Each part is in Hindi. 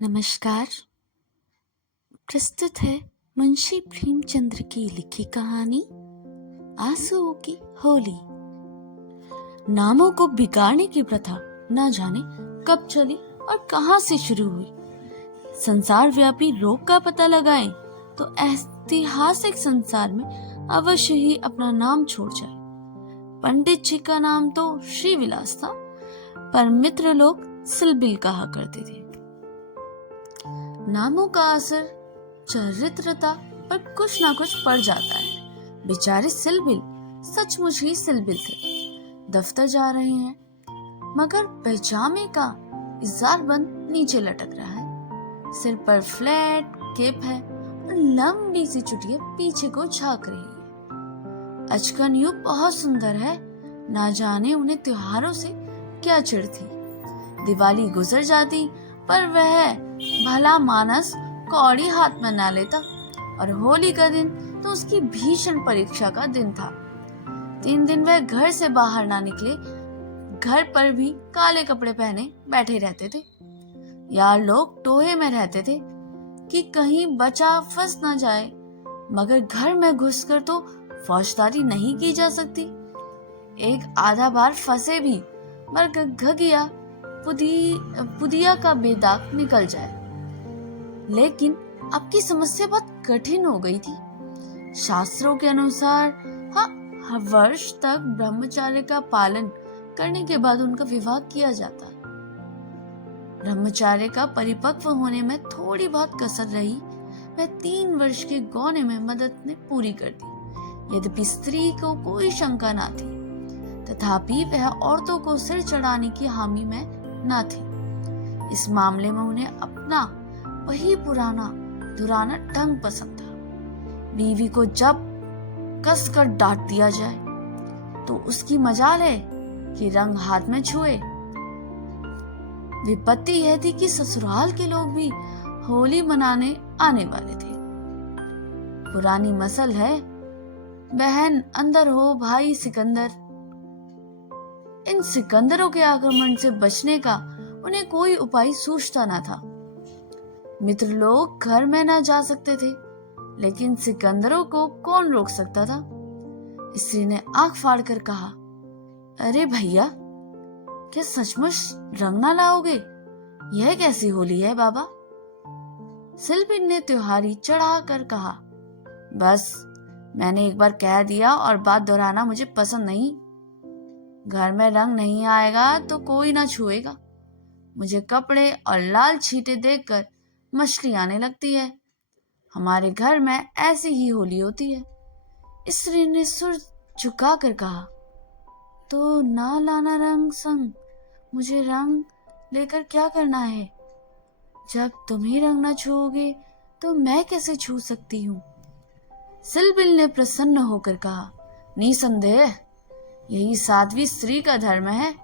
नमस्कार। प्रस्तुत है मुंशी प्रेमचंद्र की लिखी कहानी आंसुओं की होली। नामों को बिगाड़ने की प्रथा न जाने कब चली और कहां से शुरू हुई। संसार व्यापी रोग का पता लगाएं तो ऐतिहासिक संसार में अवश्य ही अपना नाम छोड़ जाए। पंडित जी का नाम तो श्रीविलास था, पर मित्र लोग सिलबिल कहा करते थे। नामों का असर चरित्रता पर कुछ ना कुछ पड़ जाता है। बेचारे सिलबिल सचमुच ही सिलबिल थे। दफ्तर जा रहे हैं मगर पैजामे का इज़ार बंद नीचे लटक रहा है, सिर पर फ्लैट कैप है और लंबी सी चुटिया पीछे को झांक रही है। अचकन यूं बहुत सुंदर है, ना जाने उन्हें त्योहारों से क्या चिढ़ थी। दिवाली गुजर जाती पर वह भला मानस कौड़ी हाथ में ना लेता, और होली का दिन तो उसकी भीषण परीक्षा का दिन था। 3 दिन वह घर से बाहर ना निकले, घर पर भी काले कपड़े पहने बैठे रहते थे। यार लोग टोहे में रहते थे कि कहीं बचा फंस ना जाए, मगर घर में घुसकर तो फौजदारी नहीं की जा सकती। एक आधा बार फंसे भी, मगर घगिया पुदिया का बेदाग निकल जाए। लेकिन अब की समस्या बहुत कठिन हो गई थी। शास्त्रों के अनुसार हर वर्ष तक ब्रह्मचर्य का पालन करने के बाद उनका विवाह किया जाता। ब्रह्मचर्य का परिपक्व होने में थोड़ी बहुत कसर रही, वह 3 वर्ष के गौने में मदद ने पूरी कर दी। यद्यपि स्त्री को कोई शंका ना थी, तथापि वह औरतों को सिर चढ़ाने की हामी में ना थी। इस मामले में उन्हें अपना वही पुराना दुराना ढंग पसंद था। बीवी को जब कसकर डांट दिया जाए तो उसकी मजाल है कि रंग हाथ में छुए। विपत्ति यह थी कि ससुराल के लोग भी होली मनाने आने वाले थे। पुरानी मसल है, बहन अंदर हो भाई सिकंदर। इन सिकंदरों के आक्रमण से बचने का उन्हें कोई उपाय सूझता न था। मित्र लोग घर में न जा सकते थे, लेकिन सिकंदरों को कौन रोक सकता था। स्त्री ने आंख फाड़कर कहा, अरे भैया, क्या सचमुच रंग ना लाओगे? यह कैसी होली है बाबा? सिलबिल ने त्योहारी चढ़ा कर कहा, बस मैंने एक बार कह दिया और बात दोहराना मुझे पसंद नहीं। घर में रंग नहीं आएगा तो कोई ना छुएगा। मुझे कपड़े और लाल छींटे देखकर मछली आने लगती है। हमारे घर में ऐसी ही होली होती है। स्त्री ने सुर झुकाकर कहा, तो ना लाना रंग संग, मुझे रंग लेकर क्या करना है? जब तुम ही रंग ना छुओगे तो मैं कैसे छू सकती हूँ? सिलबिल ने प्रसन्न होकर कहा, निसंदेह यही साध्वी स्त्री का धर्म है।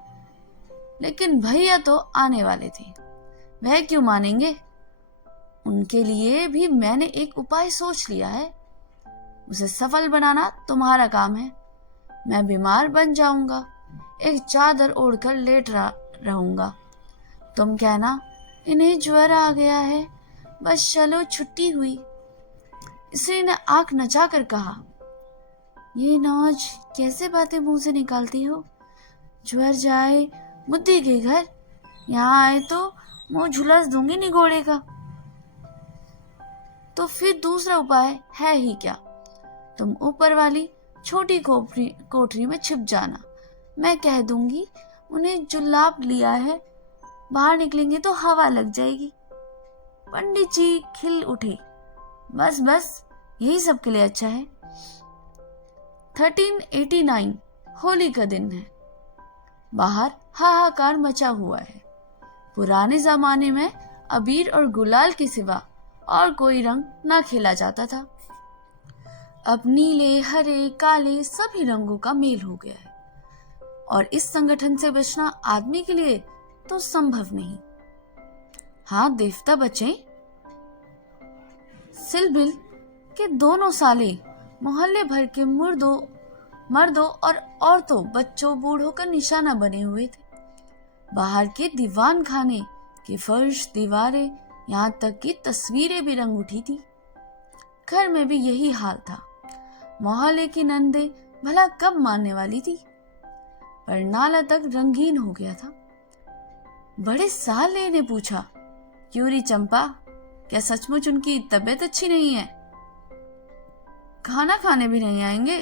लेकिन भैया तो आने वाले थे, वह क्यों मानेंगे? उनके लिए भी मैंने एक उपाय सोच लिया है। उसे सफल बनाना तुम्हारा काम है। मैं बीमार बन जाऊंगा, एक चादर ओढ़कर लेट रहूंगा। तुम कहना इन्हें ज्वर आ गया है, बस चलो छुट्टी हुई। स्त्री ने आंख नचाकर कहा, ये नौज कैसे बातें मुंह से निकालती हो? ज्वर जाए बुद्धि के घर, यहाँ आए तो मुंह झुलस दूंगी निगोड़े का। तो फिर दूसरा उपाय है ही क्या? तुम ऊपर वाली छोटी कोठरी में छिप जाना। मैं कह दूंगी उन्हें जुलाब लिया है, बाहर निकलेंगे तो हवा लग जाएगी। पंडित जी खिल उठे, बस बस यही सबके लिए अच्छा है। 1389 होली का दिन है। बाहर हाहाकार मचा हुआ है। पुराने जमाने में अबीर और गुलाल के सिवा और कोई रंग ना खेला जाता था। अब नीले, हरे, काले सभी रंगों का मेल हो गया है, और इस संगठन से बचना आदमी के लिए तो संभव नहीं। हाँ देवता बचे। सिलबिल के दोनों साले मोहल्ले भर के मर्दों और औरतों, बच्चों, बूढ़ों का निशाना बने हुए थे। बाहर के दीवान खाने के फर्श, दीवारें यहाँ तक कि तस्वीरें भी रंग उठी थी। घर में भी यही हाल था। मोहल्ले की नंदे भला कब मानने वाली थी, पर नाला तक रंगीन हो गया था। बड़े साले ने पूछा, क्यों री चंपा, क्या सचमुच उनकी तबीयत अच्छी नहीं है? खाना खाने भी नहीं आएंगे?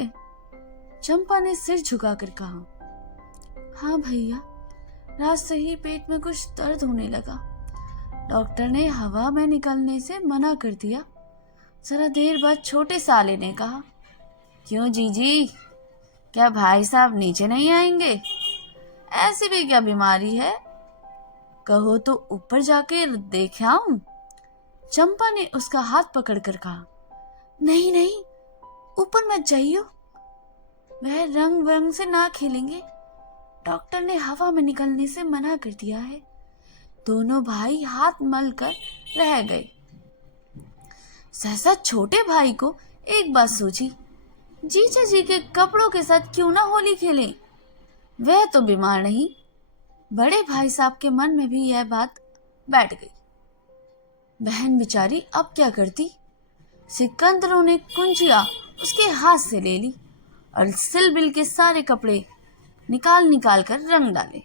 चंपा ने सिर झुकाकर कहा, हाँ भैया, रात से ही पेट में कुछ दर्द होने लगा। डॉक्टर ने हवा में निकलने से मना कर दिया। जरा देर बाद छोटे साले ने कहा, क्यों जीजी, क्या भाई साहब नीचे नहीं आएंगे? ऐसी भी क्या बीमारी है, कहो तो ऊपर जाके देख आऊं? चंपा ने उसका हाथ पकड़कर कहा, नहीं नहीं, ऊपर मत जाइयो, वह रंग वरंग से ना खेलेंगे। डॉक्टर ने हवा में निकलने से मना कर दिया है। दोनों भाई हाथ मल कर रह गए। सहसा छोटे भाई को एक बात सूझी, जीजा जी के कपड़ों के साथ क्यों ना होली खेलें? वह तो बीमार नहीं। बड़े भाई साहब के मन में भी यह बात बैठ गई। बहन बेचारी अब क्या करती? सिकंदरों ने कुंजिया उसके हाथ से ले ली और सिलबिल के सारे कपड़े निकाल निकाल कर रंग डाले।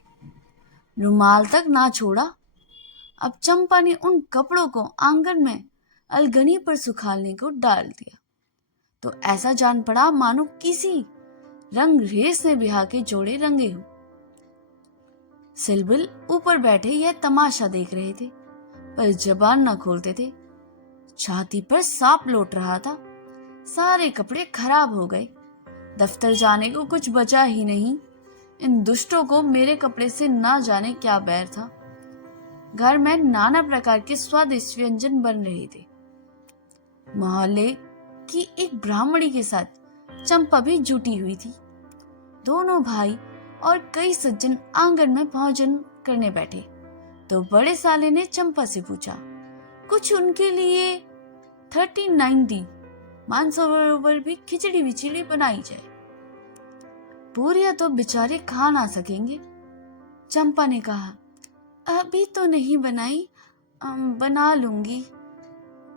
रुमाल तक ना छोड़ा। अब चंपा ने उन कपड़ों को आंगन में अलगनी पर सुखाने को डाल दिया तो ऐसा जान पड़ा मानो किसी रंग रेस में बिहा के जोड़े रंगे हो। सिलबिल ऊपर बैठे यह तमाशा देख रहे थे, पर जबान न खोलते थे। छाती पर सांप लौट रहा था। सारे कपड़े खराब हो गए। दफ्तर जाने को कुछ बचा ही नहीं। इन दुष्टों को मेरे कपड़े से ना जाने क्या बैर था। घर में नाना प्रकार के स्वादिष्ट व्यंजन बन रहे थे। मोहल्ले की एक ब्राह्मणी के साथ चंपा भी जुटी हुई थी। दोनों भाई और कई सज्जन आंगन में भोजन करने बैठे तो बड़े साले ने चंपा से पूछा, कुछ उनके लिए 30-90 मानसरोवर भी खिचड़ी विचड़ी बनाई जाए। पूरिया तो बेचारे खा ना सकेंगे। चंपा ने कहा, अभी तो नहीं बनाई, बना लूंगी।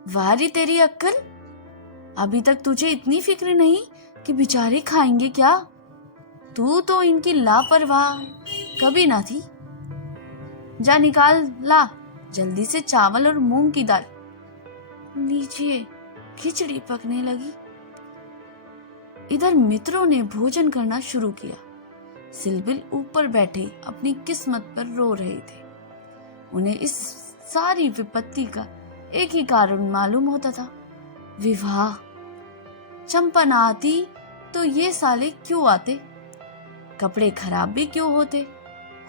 वारी तेरी अक्ल, अभी तक तुझे इतनी फिक्र नहीं कि बेचारे खाएंगे क्या? तू तो इनकी लापरवाह कभी ना थी। जा निकाल ला जल्दी से चावल और मूंग की दाल। नीचे खिचड़ी पकने लगी। इधर मित्रों ने भोजन करना शुरू किया। सिलबिल ऊपर बैठे अपनी किस्मत पर रो रहे थे। उन्हें इस सारी विपत्ति का एक ही कारण मालूम होता था, विवाह। चंपा ना आती तो ये साले क्यों आते? कपड़े खराब भी क्यों होते?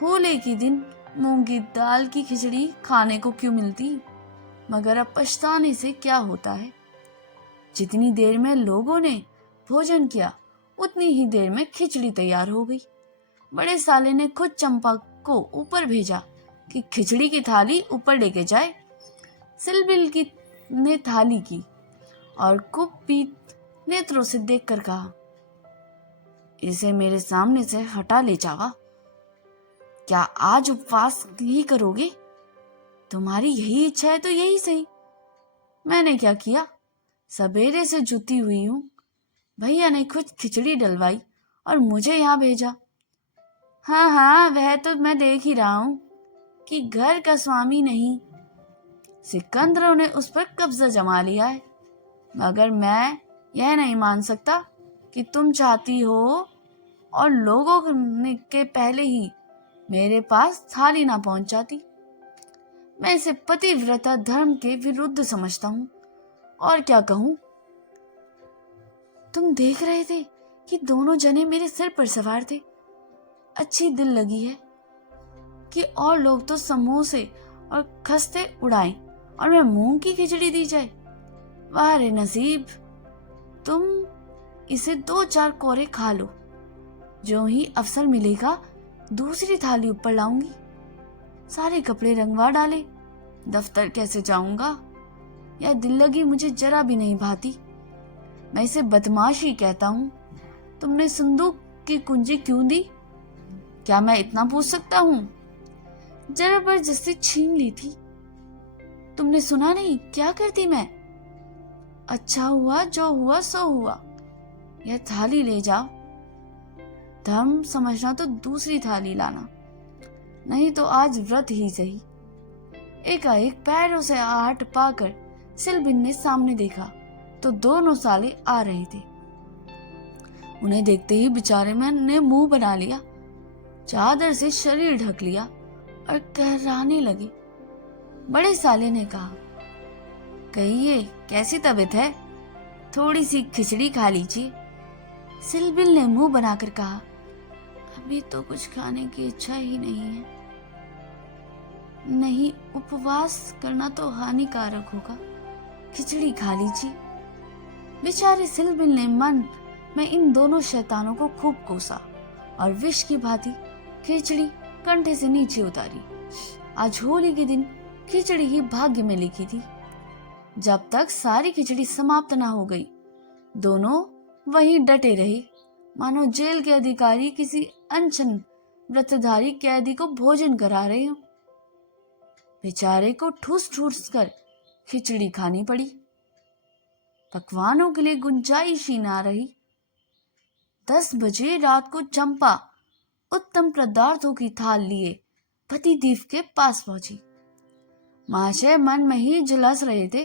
होली के दिन मूंगी दाल की खिचड़ी खाने को क्यों मिलती? मगर अब पछताने से क्या होता है। जितनी देर में लोगों ने भोजन किया उतनी ही देर में खिचड़ी तैयार हो गई। बड़े साले ने खुद चंपा को ऊपर भेजा कि खिचड़ी की थाली ऊपर लेके जाए। सिलबिल की ने थाली की और कुपीत नेत्रों से देखकर कहा, इसे मेरे सामने से हटा ले जावा। क्या आज उपवास ही करोगे? तुम्हारी यही इच्छा है तो यही सही। मैंने क्या किया? सवेरे से जुटी हुई हूं। भैया ने खुद खिचड़ी डलवाई और मुझे यहाँ भेजा। हाँ हाँ, वह तो मैं देख ही रहा हूं कि घर का स्वामी नहीं। सिकंदरों ने उस पर कब्जा जमा लिया है। मगर मैं यह नहीं मान सकता कि तुम चाहती हो और लोगों के पहले ही मेरे पास थाली ना पहुंच जाती। मैं इसे पतिव्रता धर्म के विरुद्ध समझता हूं। और क्या कहूं? तुम देख रहे थे कि दोनों जने मेरे सिर पर सवार थे। अच्छी दिल लगी है कि और लोग तो समोसे और खस्ते उड़ाएं और मैं मूंग की खिचड़ी दी जाए। वाह रे नसीब, तुम इसे 2-4 कोरे खा लो। जो ही अवसर मिलेगा दूसरी थाली ऊपर लाऊंगी। सारे कपड़े रंगवा डाले। दफ्तर कैसे जाऊंगा? यह दिल लगी मुझे जरा भी नहीं भाती। मैं इसे बदमाशी कहता हूं। तुमने संदूक की कुंजी क्यों दी? क्या मैं इतना पूछ सकता हूं? जबरदस्ती छीन ली थी। तुमने सुना नहीं क्या करती मैं? अच्छा हुआ जो हुआ सो हुआ। यह थाली ले जाओ। धर्म समझना तो दूसरी थाली लाना, नहीं तो आज व्रत ही सही। एकाएक पैरों से आहट पाकर सिलबिन ने सामने देखा तो दोनों साले आ रहे थे। उन्हें देखते ही बेचारे मन ने मुंह बना लिया, चादर से शरीर ढक लिया और कहराने लगे। बड़े साले ने कहा, कहिए कैसी तबीयत है? थोड़ी सी खिचड़ी खा लीजिए। सिलबिल ने मुंह बनाकर कहा, अभी तो कुछ खाने की इच्छा ही नहीं है। नहीं, उपवास करना तो हानिकारक होगा, खिचड़ी खा लीजिए। बेचारे सिलबिल ने मन में इन दोनों शैतानों को खूब कोसा और विष की भांति खिचड़ी कंठे से नीचे उतारी। आज होली के दिन खिचड़ी ही भाग्य में लिखी थी। जब तक सारी खिचड़ी समाप्त ना हो गई, दोनों वहीं डटे रहे, मानो जेल के अधिकारी किसी अनशन व्रतधारी कैदी को भोजन करा रहे हो। बेचारे को ठूस ठूस कर खिचड़ी खानी पड़ी। पकवानों के लिए गुंजाइश ही ना रही। 10 बजे रात को चंपा उत्तम पदार्थों की थाल लिए पतिदेव के पास पहुंची। महाशय मन में ही झुलस रहे थे,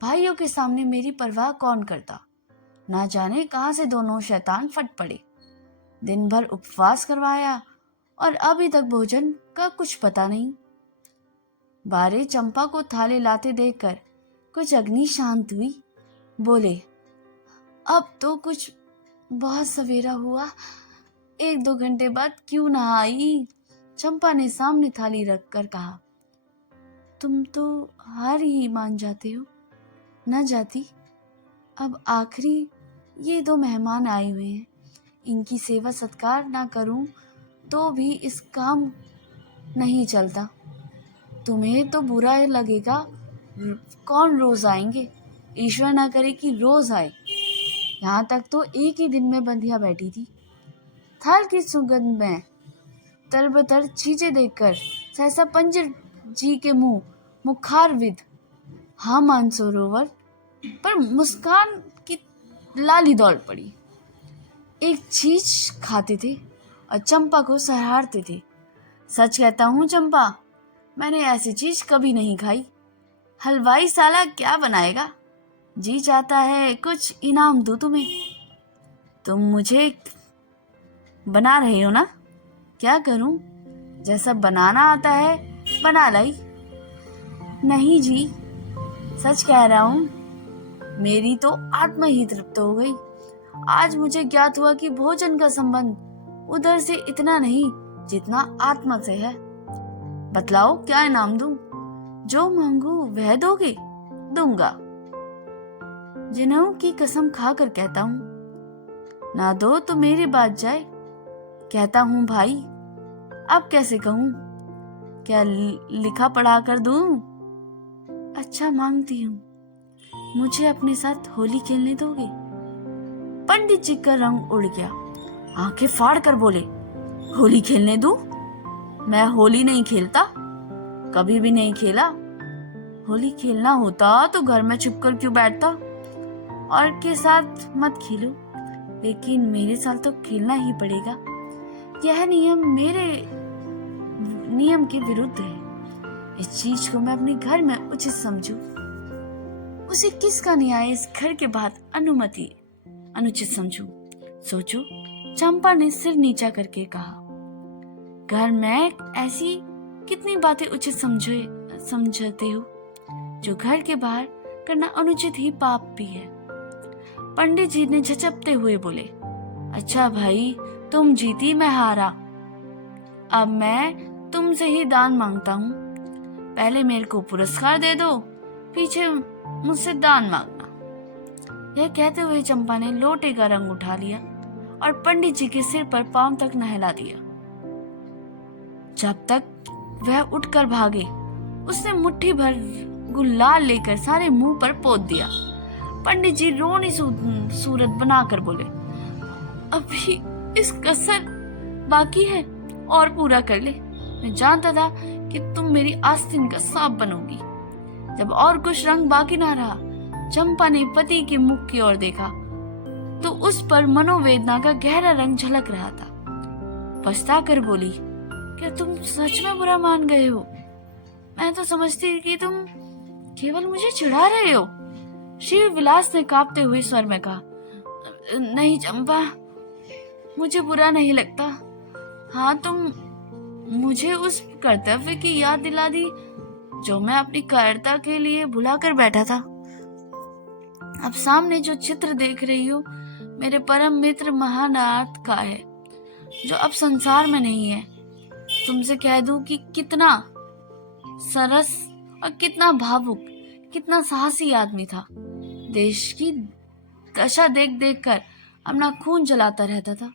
भाइयों के सामने मेरी परवाह कौन करता। ना जाने कहां से दोनों शैतान फट पड़े। दिन भर उपवास करवाया और अभी तक भोजन का कुछ पता नहीं। बारे चंपा को थाले लाते देखकर कुछ अग्नि शांत हुई। बोले, अब तो कुछ बहुत सवेरा हुआ, 1-2 घंटे बाद क्यों ना आई? चंपा ने सामने थाली रखकर कहा, तुम तो हार ही मान जाते हो। न जाती, अब आखिरी ये 2 मेहमान आए हुए हैं, इनकी सेवा सत्कार ना करूं तो भी इस काम नहीं चलता। तुम्हें तो बुरा लगेगा, कौन रोज आएंगे? ईश्वर ना करे कि रोज आए। यहाँ तक तो एक ही दिन में बंधिया बैठी थी। थाल की सुगंध में तरबतर चीजें देखकर सहसा पंजर जी के मुंह मुखारविद हाँ मानसरोवर पर मुस्कान की लाली दौड़ पड़ी। एक चीज खाते थे और चंपा को सराहते थे। सच कहता हूँ चंपा, मैंने ऐसी चीज कभी नहीं खाई। हलवाई साला क्या बनाएगा? जी चाहता है कुछ इनाम दूं तुम्हें। तुम मुझे बना रहे हो ना? क्या करूं? जैसा बनाना आता है बना लाई। नहीं जी, सच कह रहा हूं, मेरी तो आत्मा ही तृप्त हो गई। आज मुझे ज्ञात हुआ कि भोजन का संबंध उधर से इतना नहीं जितना आत्मा से है। बतलाओ क्या इनाम दूं? जो मांगू वह दोगे? दूंगा। जिन्हों की कसम खाकर कहता हूं, ना दो तो मेरी बात जाए। कहता हूं भाई, अब कैसे कहूं? क्या लिखा पढ़ा कर दूं? अच्छा मांगती हूं, मुझे अपने साथ होली खेलने दोगे? पंडित जी का रंग उड़ गया, आंखें फाड़ कर बोले, होली खेलने दूं? मैं होली नहीं खेलता, कभी भी नहीं खेला। होली खेलना होता तो घर में छुपकर क्यों बैठता? और के साथ मत खेलो, लेकिन मेरे साथ तो खेलना ही पड़ेगा। यह नियम मेरे नियम के विरुद्ध है। इस चीज को मैं अपने घर में उचित समझूं। उसे किसका न्याय इस घर के बाहर अनुचित समझूं? सोचो, चंपा ने सिर नीचा करके कहा। घर में ऐसी कितनी बातें उचित समझते हो जो घर के बाहर करना अनुचित ही पाप भी है। पंडित जी ने झचकते हुए बोले, अच्छा भाई, तुम जीती मैं हारा। अब मैं तुमसे ही दान मांगता हूँ। पहले मेरे को पुरस्कार दे दो, पीछे मुझसे दान मांगना। यह कहते हुए चंपा ने लोटे का रंग उठा लिया और पंडित जी के सिर पर पांव तक नहला दिया। जब तक वह उठकर भागे, उसने मुट्ठी भर गुलाल लेकर सारे मुंह पर पोत दिया। पंडित जी रोनी सूरत बनाकर बोले, अभी इस कसर बाकी है और पूरा कर ले। मैं जानता था कि तुम मेरी आस्तीन का सांप बनोगी। जब और कुछ रंग बाकी ना रहा, चंपा ने पति के मुख की ओर देखा तो उस पर मनोवेदना का गहरा रंग झलक रहा था। पछता कर बोली, क्या तुम सच में बुरा मान गए हो? मैं तो समझती कि तुम केवल मुझे चिढ़ा रहे हो। श्री विलास ने कांपते हुए स्वर में कहा, नहीं चंपा, मुझे बुरा नहीं लगता। हाँ, तुम मुझे उस कर्तव्य की याद दिला दी जो मैं अपनी कायरता के लिए भुला कर बैठा था। अब सामने जो चित्र देख रही हो मेरे परम मित्र महानाथ का है, जो अब संसार में नहीं है। तुमसे कह दूं कि कितना सरस और कितना भावुक, कितना साहसी आदमी था। देश की दशा देख देख कर अपना खून जलाता रहता था।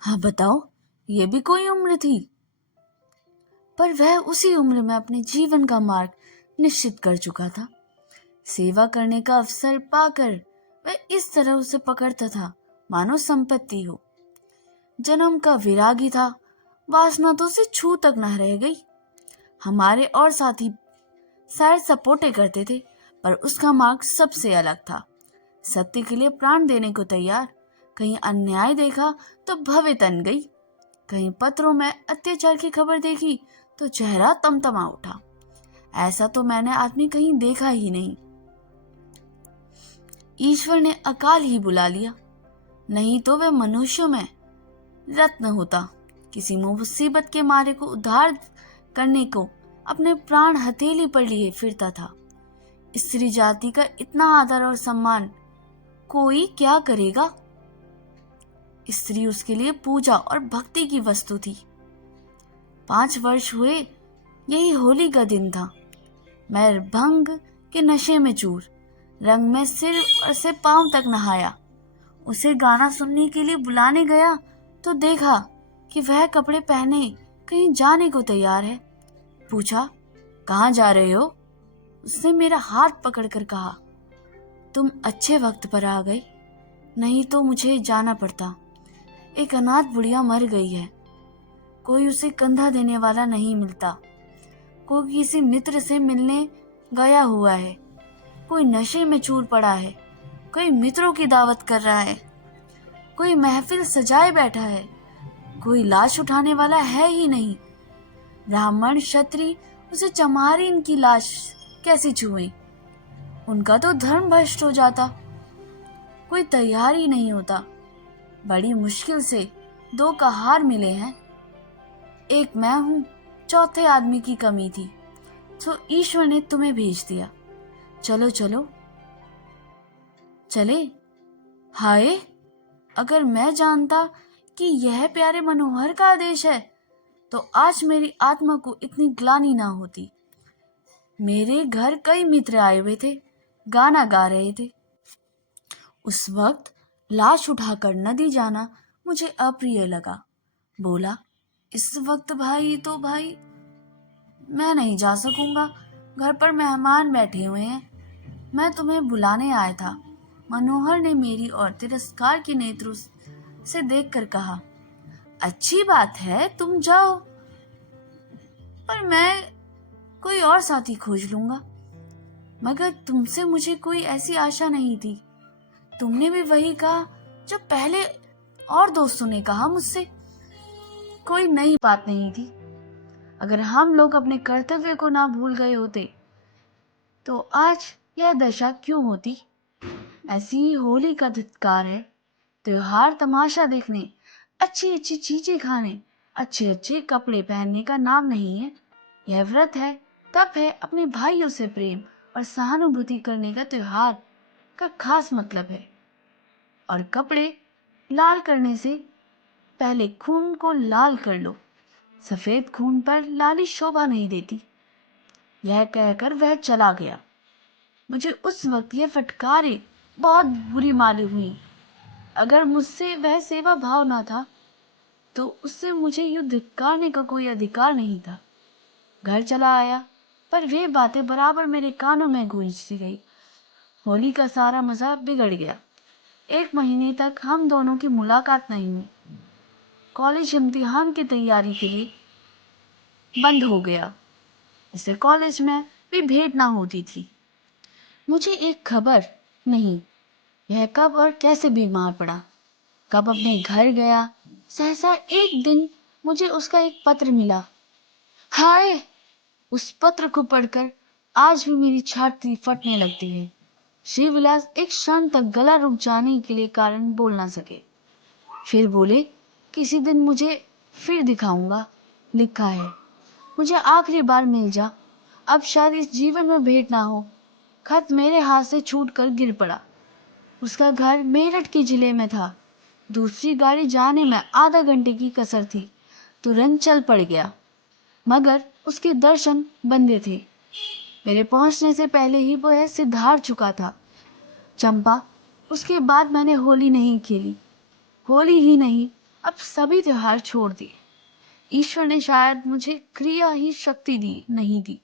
हाँ बताओ, ये भी कोई उम्र थी? पर वह उसी उम्र में अपने जीवन का मार्ग निश्चित कर चुका था। सेवा करने का अवसर पाकर वह इस तरह उसे पकड़ता था मानो संपत्ति हो। जन्म का विरागी था, वासना तो उसे छू तक न रह गई। हमारे और साथी सैर सपोटे करते थे, पर उसका मार्ग सबसे अलग था। सत्य के लिए प्राण देने को तैयार। कहीं अन्याय देखा तो भवें तन गई, कहीं पत्रों में अत्याचार की खबर देखी तो चेहरा तमतमा उठा। ऐसा तो मैंने आदमी कहीं देखा ही नहीं। ईश्वर ने अकाल ही बुला लिया, नहीं तो वह मनुष्यों में रत्न होता। किसी मुसीबत के मारे को उद्धार करने को अपने प्राण हथेली पर लिए फिरता था। स्त्री जाति का इतना आदर और सम्मान कोई क्या करेगा? स्त्री उसके लिए पूजा और भक्ति की वस्तु थी। 5 वर्ष हुए, यही होली का दिन था। मैं भंग के नशे में चूर, रंग में सिर और से पांव तक नहाया। उसे गाना सुनने के लिए बुलाने गया तो देखा कि वह कपड़े पहने कहीं जाने को तैयार है। पूछा, कहाँ जा रहे हो? उसने मेरा हाथ पकड़कर कहा, तुम अच्छे वक्त पर आ गई, नहीं तो मुझे जाना पड़ता। एक अनाथ बुढ़िया मर गई है, कोई उसे कंधा देने वाला नहीं मिलता। कोई किसी मित्र से मिलने गया हुआ है, कोई नशे में चूर पड़ा है, कोई मित्रों की दावत कर रहा है, कोई महफिल सजाए बैठा है, कोई लाश उठाने वाला है ही नहीं। ब्राह्मण क्षत्रिय उसे चमारिन की लाश कैसे छुए? उनका तो धर्म भ्रष्ट हो जाता। कोई तैयार ही नहीं होता। बड़ी मुश्किल से 2 कहार मिले हैं, एक मैं हूं, चौथे आदमी की कमी थी, तो ईश्वर ने तुम्हें भेज दिया। चलो चलो। चले? हाय, अगर मैं जानता कि यह प्यारे मनोहर का आदेश है तो आज मेरी आत्मा को इतनी ग्लानि ना होती। मेरे घर कई मित्र आए हुए थे, गाना गा रहे थे। उस वक्त लाश उठाकर नदी जाना मुझे अप्रिय लगा। बोला, इस वक्त भाई तो भाई मैं नहीं जा सकूंगा, घर पर मेहमान बैठे हुए हैं। मैं तुम्हें बुलाने आया था। मनोहर ने मेरी ओर तिरस्कार के नेत्रों से देखकर कहा, अच्छी बात है, तुम जाओ, पर मैं कोई और साथी खोज लूंगा। मगर तुमसे मुझे कोई ऐसी आशा नहीं थी। तुमने भी वही कहा जो पहले और दोस्तों ने कहा मुझसे। कोई नई बात नहीं थी। अगर हम लोग अपने कर्तव्य को ना भूल गए होते तो आज यह दशा क्यों होती? ऐसी ही होली का धिक्कार है। त्योहार तमाशा देखने, अच्छी अच्छी चीजें खाने, अच्छे अच्छे कपड़े पहनने का नाम नहीं है। यह व्रत है, तप है, अपने भाइयों से प्रेम और सहानुभूति करने का त्योहार का खास मतलब है। और कपड़े लाल करने से पहले खून को लाल कर लो। सफेद खून पर लाली शोभा नहीं देती। यह कहकर वह चला गया। मुझे उस वक्त यह फटकारें बहुत बुरी मालूम हुई। अगर मुझसे वह सेवा भाव ना था तो उससे मुझे यूं धिक्कारने का कोई अधिकार नहीं था। घर चला आया, पर वे बातें बराबर मेरे कानों में गूंजती गई। होली का सारा मजा बिगड़ गया। 1 महीने तक हम दोनों की मुलाकात नहीं हुई। कॉलेज इम्तिहान की तैयारी के लिए बंद हो गया। इसे कॉलेज में भी भेंट ना होती थी। मुझे एक खबर नहीं, यह कब और कैसे बीमार पड़ा, कब अपने घर गया, सहसा एक दिन मुझे उसका एक पत्र मिला। हाय! उस पत्र को पढ़कर आज भी मेरी छाती फटने लगती है। श्रीविलास एक क्षण तक गला रुक जाने के लिए कारण बोल ना सके। फिर बोले, किसी दिन मुझे फिर दिखाऊंगा। लिखा है, मुझे आखिरी बार मिल जा, अब शायद इस जीवन में भेंट ना हो। खत मेरे हाथ से छूट कर गिर पड़ा। उसका घर मेरठ के जिले में था। दूसरी गाड़ी जाने में आधा घंटे की कसर थी। तुरंत चल पड़ गया, मगर उसके दर्शन बंदे थे। मेरे पहुंचने से पहले ही वह सिद्धार्थ चुका था। चंपा, उसके बाद मैंने होली नहीं खेली। होली ही नहीं, अब सभी त्योहार छोड़ दिए। ईश्वर ने शायद मुझे क्रिया ही शक्ति दी नहीं दी।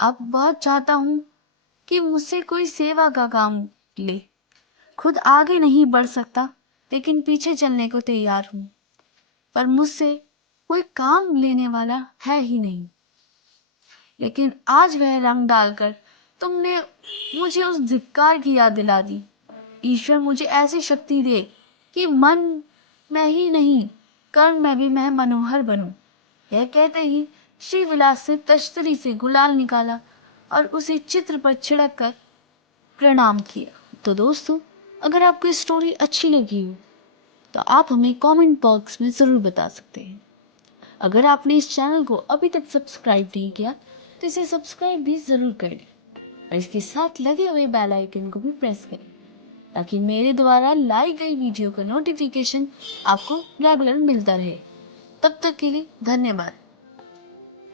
अब बहुत चाहता हूँ कि मुझसे कोई सेवा का काम ले। खुद आगे नहीं बढ़ सकता, लेकिन पीछे चलने को तैयार हूँ। पर मुझसे कोई काम लेने वाला है ही नहीं। लेकिन आज वह रंग डालकर तुमने मुझे उस धिक्कार की याद दिला दी। ईश्वर मुझे ऐसी शक्ति दे कि मन में ही नहीं, कर्म में भी मैं मनोहर बनूं। यह कहते ही श्री विलास से तश्तरी से गुलाल निकाला और उसे चित्र पर छिड़क कर प्रणाम किया। तो दोस्तों, अगर आपको स्टोरी अच्छी लगी हो तो आप हमें कमेंट बॉक्स में ज़रूर बता सकते हैं। अगर आपने इस चैनल को अभी तक सब्सक्राइब नहीं किया तो इसे सब्सक्राइब भी ज़रूर करें और इसके साथ लगे हुए बेल आइकन को भी प्रेस करें, ताकि मेरे द्वारा लाई गई वीडियो का नोटिफिकेशन आपको रेगुलर मिलता रहे। तब तक के लिए धन्यवाद।